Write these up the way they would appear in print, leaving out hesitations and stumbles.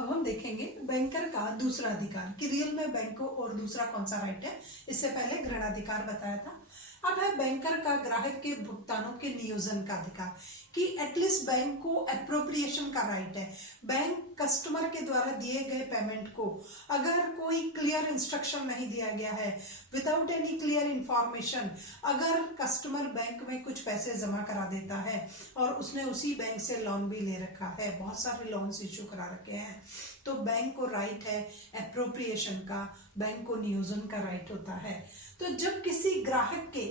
अब हम देखेंगे बैंकर का दूसरा अधिकार कि रियल में बैंक को और दूसरा कौन सा राइट है। इससे पहले ऋणाधिकार बताया था। अब है बैंकर का ग्राहक के भुगतानों के नियोजन का अधिकार कि एटलीस्ट बैंक को एप्रोप्रिएशन का राइट है। बैंक कस्टमर के द्वारा दिए गए पेमेंट को अगर कोई क्लियर इंस्ट्रक्शन नहीं दिया गया है, विदाउट एनी क्लियर इंफॉर्मेशन, अगर कस्टमर बैंक में कुछ पैसे जमा करा देता है और उसने उसी बैंक से लोन भी ले रखा है, बहुत सारे लोन्स इश्यू करा रखे हैं, तो बैंक को राइट है एप्रोप्रिएशन का, बैंक को नियोजन का राइट होता है। तो जब किसी ग्राहक के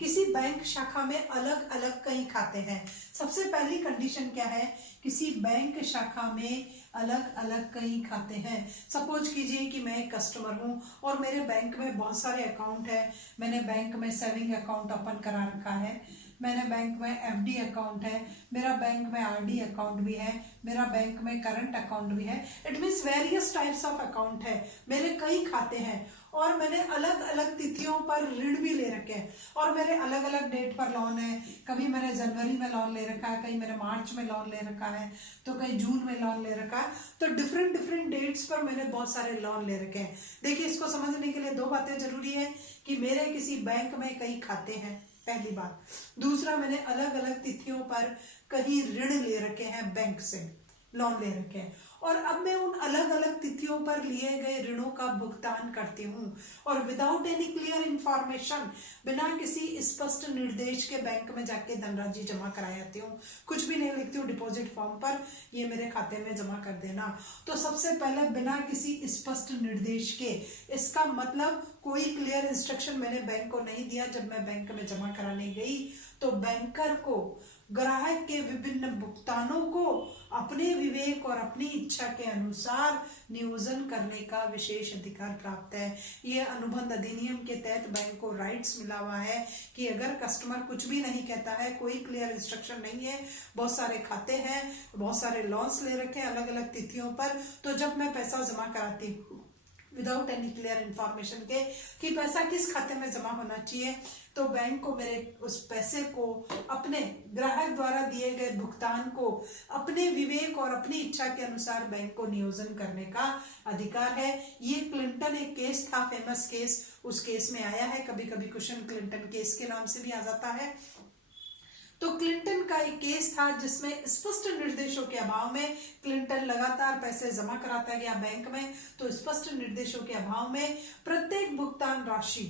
किसी बैंक शाखा में अलग अलग कई खाते हैं, सबसे पहली कंडीशन क्या है, किसी बैंक शाखा में अलग अलग कई खाते हैं। सपोज कीजिए कि मैं एक कस्टमर हूं और मेरे बैंक में बहुत सारे अकाउंट है। मैंने बैंक में सेविंग अकाउंट ओपन करा रखा है, मैंने बैंक में एफडी अकाउंट है, मेरा बैंक में आरडी अकाउंट भी है, मेरा बैंक में करंट अकाउंट भी है। It means various types of account है, मेरे कई खाते हैं और मैंने अलग अलग तिथियों पर ऋण भी ले रखे हैं और मेरे अलग अलग डेट पर लोन है। कभी मैंने जनवरी में लोन ले रखा है, कहीं मैंने मार्च में लोन ले रखा है, तो कहीं जून में लोन ले रखा है। तो डिफरेंट डिफरेंट डेट्स पर मैंने बहुत सारे लोन ले रखे हैं। देखिए, इसको समझने के लिए दो बातें जरूरी है कि मेरे किसी बैंक में कई खाते हैं, पहली बात। दूसरा, मैंने अलग अलग तिथियों पर कहीं ऋण ले रखे हैं, बैंक से लोन ले रखे हैं और अब मैं उन अलग अलग तिथियों पर लिए गए ऋणों का भुगतान करती हूँ और विदाउट एनी क्लियर इंफॉर्मेशन, बिना किसी स्पष्ट निर्देश के बैंक में जाके धनराशि जमा कराई जाती हूँ। कुछ भी नहीं लिखती हूँ डिपॉजिट फॉर्म पर, ये मेरे खाते में जमा कर देना। तो सबसे पहले बिना किसी स्पष्ट निर्देश के, इसका मतलब कोई क्लियर इंस्ट्रक्शन मैंने बैंक को नहीं दिया जब मैं बैंक में जमा कराने गई, तो बैंकर को ग्राहक के विभिन्न भुगतानों को अपने विवेक और अपनी इच्छा के अनुसार नियोजन करने का विशेष अधिकार प्राप्त है। ये अनुबंध अधिनियम के तहत बैंक को राइट्स मिला हुआ है कि अगर कस्टमर कुछ भी नहीं कहता है, कोई क्लियर इंस्ट्रक्शन नहीं है, बहुत सारे खाते हैं, बहुत सारे लॉन्स ले रखे हैं अलग अलग तिथियों पर, तो जब मैं पैसा जमा कराती हूँ विदाउट एनी क्लियर इंफॉर्मेशन के कि पैसा किस खाते में जमा होना चाहिए, तो बैंक को मेरे उस पैसे को, अपने ग्राहक द्वारा दिए गए भुगतान को अपने विवेक और अपनी इच्छा के अनुसार बैंक को नियोजन करने का अधिकार है। ये क्लिंटन एक केस था, फेमस केस, उस केस में आया है। कभी कभी क्वेश्चन क्लिंटन केस के नाम से भी आ जाता है। तो क्लिंटन का एक केस था जिसमें स्पष्ट निर्देशों के अभाव में क्लिंटन लगातार पैसे जमा कराता गया बैंक में। तो स्पष्ट निर्देशों के अभाव में प्रत्येक भुगतान राशि,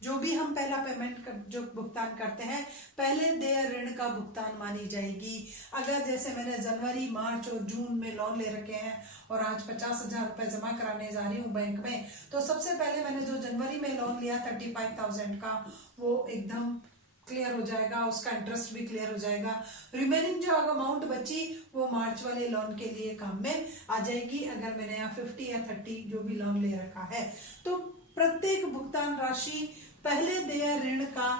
जो भी हम पहला पेमेंट जो भुगतान करते हैं, पहले देय ऋण का भुगतान मानी जाएगी। अगर जैसे मैंने जनवरी, मार्च और जून में लोन ले रखे हैं और आज 50,000 रुपए जमा कराने जा रही हूँ बैंक में, तो सबसे पहले मैंने जो जनवरी में लोन लिया 35,000 का, वो एकदम क्लियर हो जाएगा, उसका इंटरेस्ट भी क्लियर हो जाएगा। रिमेनिंग जो अमाउंट बची वो मार्च वाले लोन के लिए काम में आ जाएगी, अगर मैंने यहाँ 50 या 30 जो भी लोन ले रखा है। तो प्रत्येक भुगतान राशि पहले देय ऋण का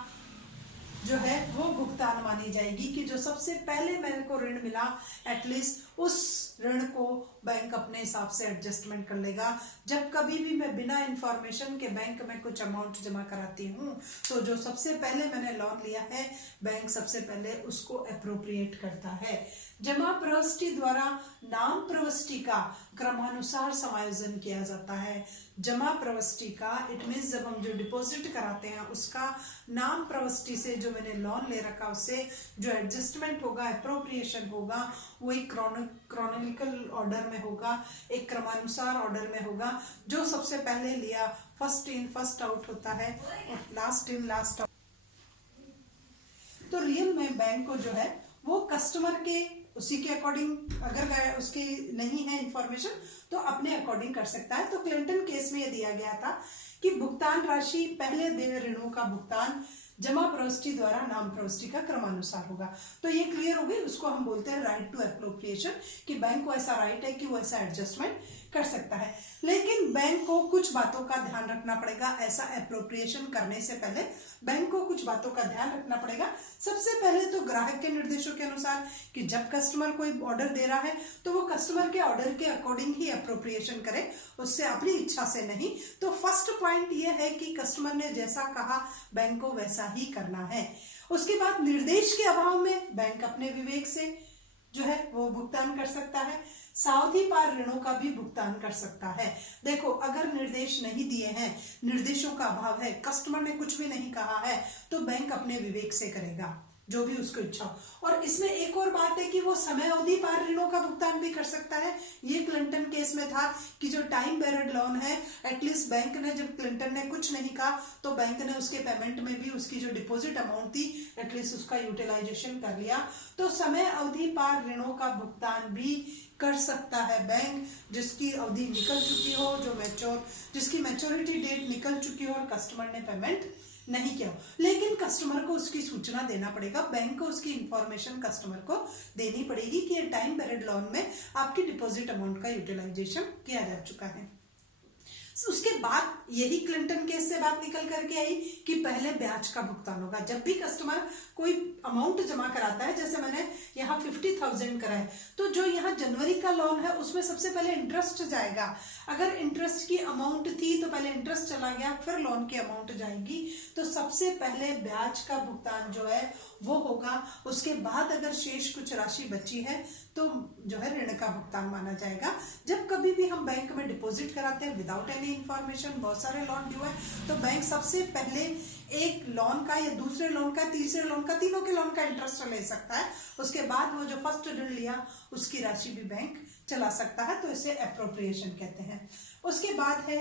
जो है वो भुगतान मानी जाएगी कि जो सबसे पहले मेरे को ऋण मिला, एटलीस्ट उस ऋण को बैंक अपने हिसाब से एडजस्टमेंट कर लेगा। जब कभी भी मैं बिना इंफॉर्मेशन के बैंक में कुछ अमाउंट जमा कराती हूँ, तो जो सबसे पहले मैंने लोन लिया है, बैंक सबसे पहले उसको अप्रोप्रिएट करता है। जमा प्रविष्टि द्वारा नाम प्रविष्टि का क्रमानुसार समायोजन किया जाता है। जमा प्रविष्टि का इट मीन्स जब हम जो डिपॉजिट कराते हैं उसका नाम प्रविष्टि से, जो मैंने लोन ले रखा उससे जो एडजस्टमेंट होगा, अप्रोप्रिएशन होगा, वो एक क्रोनोलॉजिकल ऑर्डर में होगा, एक क्रमानुसार ऑर्डर में होगा। जो सबसे पहले लिया फर्स्ट इन फर्स्ट आउट होता है और लास्ट इन लास्ट आउट। तो रियल में बैंक को जो है वो कस्टमर के उसी के अकॉर्डिंग, अगर उसकी नहीं है इंफॉर्मेशन तो अपने अकॉर्डिंग कर सकता है। तो क्लिंटन केस में यह दिया गया था कि भुगतान राशि पहले देय ऋणों का भुगतान जमा प्रविष्टि द्वारा नाम प्रविष्टि का क्रमानुसार होगा। तो ये क्लियर हो गई, उसको हम बोलते हैं राइट टू एप्रोप्रिएशन, कि बैंक को ऐसा राइट है कि वो ऐसा एडजस्टमेंट कर सकता है। लेकिन बैंक को कुछ बातों का ध्यान रखना पड़ेगा। ऐसा एप्रोप्रिएशन करने से पहले बैंक को कुछ बातों का ध्यान रखना पड़ेगा। सबसे पहले तो ग्राहक के निर्देशों के अनुसार कि जब कस्टमर कोई ऑर्डर दे रहा है तो वो कस्टमर के ऑर्डर के अकॉर्डिंग ही एप्रोप्रिएशन करे, उससे अपनी इच्छा से नहीं। तो फर्स्ट पॉइंट ये है कि कस्टमर ने जैसा कहा बैंक को वैसा ही करना है। उसके बाद निर्देश के अभाव में बैंक अपने विवेक से जो है वो भुगतान कर सकता है। सावधि पार ऋणों का भी भुगतान कर सकता है। देखो, अगर निर्देश नहीं दिए हैं, निर्देशों का अभाव है, कस्टमर ने कुछ भी नहीं कहा है, तो बैंक अपने विवेक से करेगा जो भी उसको इच्छा हो। और इसमें एक और बात है कि वो समय अवधि पार ऋणों का भुगतान भी कर सकता है। ये क्लिंटन केस में था कि जो टाइम बेरेड लोन है, एटलीस्ट बैंक ने, जब क्लिंटन ने कुछ नहीं कहा तो बैंक ने उसके पेमेंट में भी उसकी जो डिपॉजिट अमाउंट थी एटलीस्ट उसका यूटिलाइजेशन कर लिया। तो समय अवधि पार ऋणों का भुगतान भी कर सकता है बैंक, जिसकी अवधि निकल चुकी हो, जिसकी मैच्योरिटी डेट निकल चुकी हो और कस्टमर ने पेमेंट नहीं किया। लेकिन कस्टमर को उसकी सूचना देना पड़ेगा, बैंक को उसकी इंफॉर्मेशन कस्टमर को देनी पड़ेगी कि ये टाइम पीरियड लोन में आपकी डिपॉजिट अमाउंट का यूटिलाइजेशन किया जा चुका है। उसके बाद यही क्लिंटन केस से बात निकल करके आई कि पहले ब्याज का भुगतान होगा। जब भी कस्टमर कोई अमाउंट जमा कराता है, जैसे मैंने यहाँ 50,000 करा है, तो जो यहाँ जनवरी का लोन है उसमें सबसे पहले इंटरेस्ट जाएगा। अगर इंटरेस्ट की अमाउंट थी तो पहले इंटरेस्ट चला गया, फिर लोन की अमाउंट जाएगी। तो सबसे पहले ब्याज का भुगतान जो है वो होगा। उसके बाद अगर शेष कुछ राशि बची है तो जो है ऋण का भुगतान माना जाएगा। जब कभी भी हम बैंक में डिपॉजिट कराते हैं विदाउट एनी इंफॉर्मेशन, बहुत सारे लोन ड्यू है, तो बैंक सबसे पहले एक लोन का या दूसरे लोन का, तीसरे लोन का, तीनों के लोन का इंटरेस्ट ले सकता है। उसके बाद वो जो फर्स्ट ऋण लिया उसकी राशि भी बैंक चला सकता है, तो इसे एप्रोप्रिएशन कहते हैं। उसके बाद है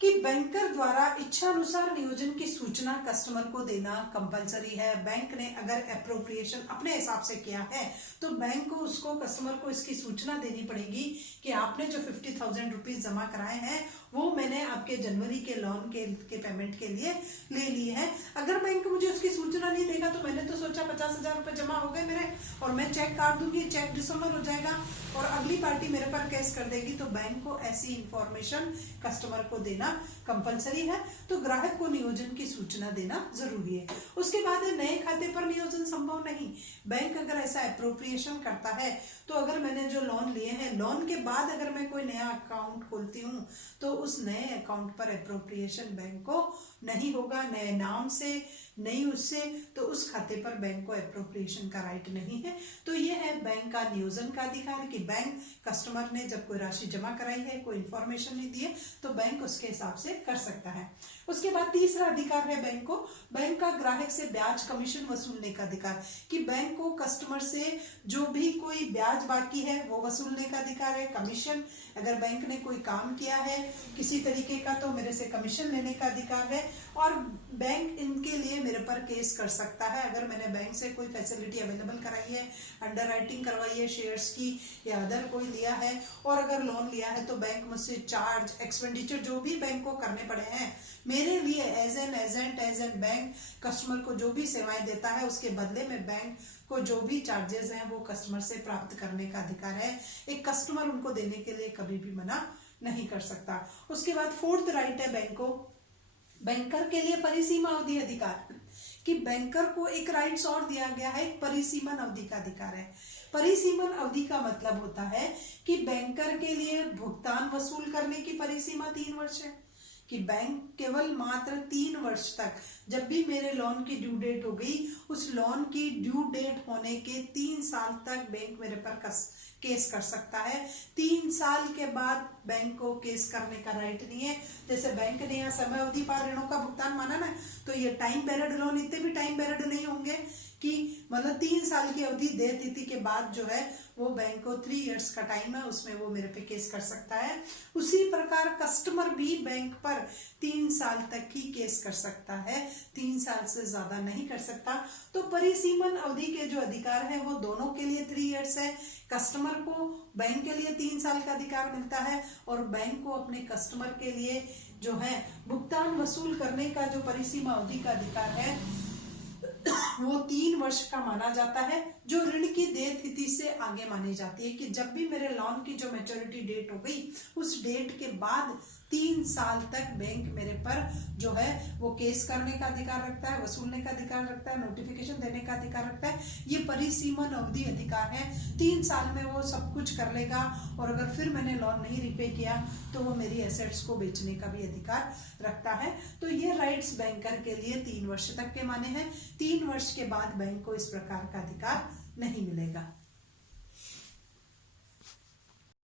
कि बैंकर द्वारा इच्छानुसार नियोजन की सूचना कस्टमर को देना कंपलसरी है। बैंक ने अगर एप्रोप्रिएशन अपने हिसाब से किया है तो बैंक को उसको कस्टमर को इसकी सूचना देनी पड़ेगी कि आपने जो 50,000 रुपीज जमा कराए हैं वो मैंने आपके जनवरी के लोन के पेमेंट के लिए ले लिए हैं। अगर बैंक मुझे उसकी सूचना नहीं देगा तो मैंने तो सोचा 50,000 रुपए जमा हो गए मेरे और मैं चेक काट दूंगी, चेक डिसऑनर हो जाएगा और अगली पार्टी मेरे पर केस कर देगी। तो बैंक को ऐसी इंफॉर्मेशन कस्टमर को देना कंपलसरी है। तो ग्राहक को नियोजन की सूचना देना जरूरी है। उसके बाद है नए खाते पर नियोजन संभव नहीं। बैंक अगर ऐसा एप्रोप्रिएशन करता है तो अगर मैंने जो लोन लिए हैं, लोन के बाद अगर मैं कोई नया अकाउंट खोलती हूँ तो उस नए अकाउंट पर एप्रोप्रिएशन बैंक को नहीं होगा, नए नाम से नहीं उससे, तो उस खाते पर बैंक को एप्रोप्रिएशन का राइट नहीं है। तो ये है बैंक का नियोजन का अधिकार कि बैंक कस्टमर ने जब कोई राशि जमा कराई है, कोई इंफॉर्मेशन नहीं दी है, तो बैंक उसके हिसाब से कर सकता है। उसके बाद तीसरा अधिकार है बैंक को, बैंक का ग्राहक से ब्याज कमीशन वसूलने का अधिकार, कि बैंक को कस्टमर से जो भी कोई ब्याज बाकी है वो वसूलने का अधिकार है। कमीशन, अगर बैंक ने कोई काम किया है किसी तरीके का तो मेरे से कमीशन लेने का अधिकार है। और बैंक इनके लिए मेरे पर केस कर सकता है। अगर मैंने बैंक से कोई फैसिलिटी अवेलेबल कराई है, अंडरराइटिंग करवाई है शेयर्स की या अदर कोई लिया है और अगर लोन लिया है तो बैंक मुझसे चार्ज, एक्सपेंडिचर जो भी बैंक को करने पड़े हैं मेरे लिए as an agent, as an bank, customer को जो भी सेवाएं देता है उसके बदले में बैंक को जो भी चार्जेस हैं वो कस्टमर से प्राप्त करने का अधिकार है। एक कस्टमर उनको देने के लिए कभी भी मना नहीं कर सकता। उसके बाद फोर्थ राइट है बैंक को, बैंकर के लिए परिसीमा अवधि अधिकार, कि बैंकर को एक राइट्स और दिया गया है, एक परिसीमन अवधि का अधिकार है। परिसीमन अवधि का मतलब होता है कि बैंकर के लिए भुगतान वसूल करने की परिसीमा 3 वर्ष है, कि बैंक केवल मात्र 3 वर्ष तक, जब भी मेरे लोन की ड्यू डेट हो गई उस लोन की ड्यू डेट होने के 3 साल तक बैंक मेरे पर केस कर सकता है। 3 साल के बाद बैंक को केस करने का राइट नहीं है। जैसे बैंक ने यहाँ समय अवधि पार ऋणों का भुगतान माना ना, तो ये टाइम पीरियड लोन इतने भी टाइम पीरियड नहीं होंगे कि मतलब 3 साल की अवधि देय तिथि के बाद जो है वो बैंक को 3 इयर्स का टाइम है, उसमें वो मेरे पे केस कर सकता है। उसी प्रकार कस्टमर भी बैंक पर 3 साल तक ही केस कर सकता है, 3 साल से ज्यादा नहीं कर सकता। तो परिसीमन अवधि के जो अधिकार है वो दोनों के लिए 3 इयर्स है। कस्टमर को बैंक के लिए 3 साल का अधिकार मिलता है और बैंक को अपने कस्टमर के लिए जो है भुगतान वसूल करने का जो परिसीमा अवधि का अधिकार है वो 3 वर्ष का माना जाता है, जो ऋण की देय तिथि से आगे मानी जाती है, कि जब भी मेरे लोन की जो मैच्योरिटी डेट हो गई उस डेट के बाद 3 साल तक बैंक मेरे पर जो है वो केस करने का अधिकार रखता है, वसूलने का अधिकार रखता है, नोटिफिकेशन देने का अधिकार रखता है। ये परिसीमन अवधि अधिकार है। 3 साल में वो सब कुछ कर लेगा और अगर फिर मैंने लोन नहीं रिपे किया तो वो मेरी एसेट्स को बेचने का भी अधिकार रखता है। तो ये राइट्स बैंकर के लिए 3 वर्ष तक के माने हैं। 3 वर्ष के बाद बैंक को इस प्रकार का अधिकार नहीं मिलेगा।